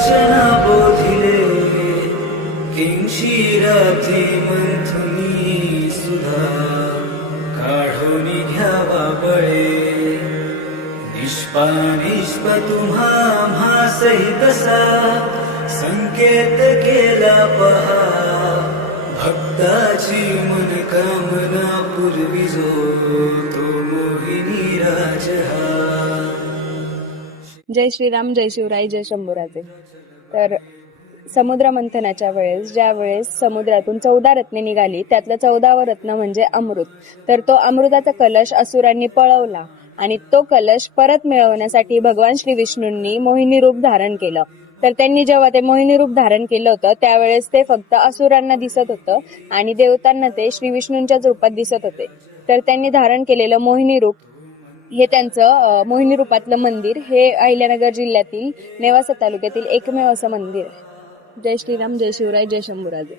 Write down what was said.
वचना बोधिले किंशीराती मंथुनी सुधा काढोनी घ्यावा बळे निष्पानिष्प तुम्हा आम्हा सहितसा संकेत केला पहा भक्ताची मनकामना पूर्विजो तो मोहिनी राज हा. जय श्रीराम, जय शिवराय, जय शंभूराजे. तर समुद्र मंथनाच्या वेळेस ज्या वेळेस समुद्रातून 14 रत्ने निघाली, त्यातलं 14वं रत्न म्हणजे अमृत. तर तो अमृताचा कलश असुरांनी पळवला आणि तो कलश परत मिळवण्यासाठी भगवान श्री विष्णूंनी मोहिनी रूप धारण केलं. तर त्यांनी जेव्हा ते मोहिनी रूप धारण केलं होतं त्यावेळेस ते फक्त असुरांना दिसत होतं आणि देवतांना ते श्री विष्णूंच्याच रूपात दिसत होते. तर त्यांनी धारण केलेलं मोहिनी रूप हे त्यांचं मोहिनी रूपातलं मंदिर हे अहिल्यानगर जिल्ह्यातील नेवासा तालुक्यातील एकमेव असं मंदिर आहे. जय श्रीराम, जय शिवराय, जय शंभूराजे.